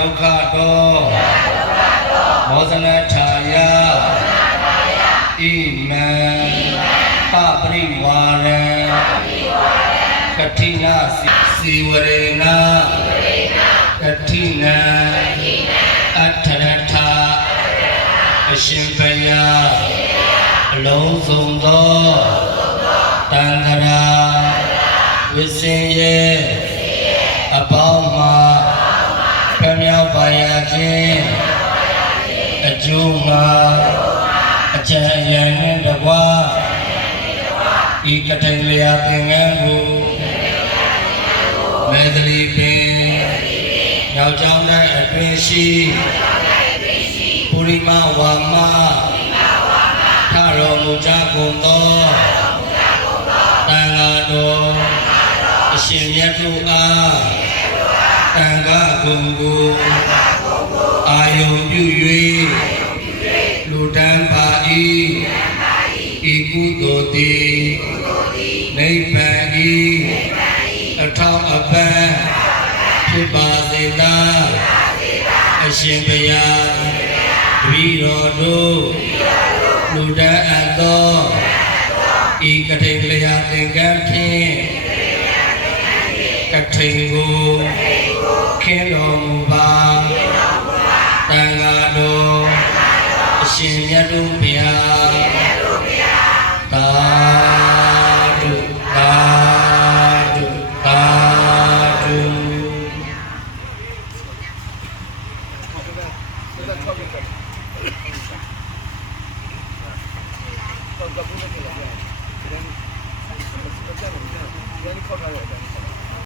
ဒုက္ခတောမောဇနထာယဣမံပပရိဝါရံကတိနာစီဝရေနကတိနာအထရထအရှင်ဘုရားအလုံးစုံသောတန်ခရာဝိစင်ရဲ့အပေါင်းမှာဖျောက်ပါရခြင်းအကျိုးမှာအကျဉ်းရံနဲ့တကွာဤကတိလျာသင်္ကန်းကိုမေတ္တိပင်နောက်ကြောင်း၌အတွင်ရှိပုရိမဝါမထတော်မူကြကုန်သောတန်ဃာတော်အရှင်မြတ်တို့အားတန်ခါဂုဏ်ကိုအာယုံပြု၍လူတန်းပါ၏ဤကုသိုလ်သည်နိဗ္ဗာန်၏အထောက်အပံ့ဖြစ်ပါစေသာအရှင်ဘုရားတပည့်တော်တို့လူတန်းအပ်သောဤကတိလျာသင်္ကန်းဖြင့်ကထိန်ကိုခင်းတော်မူပါတန်ဃာတော်အရှင်မြတ်တို့ဘုရား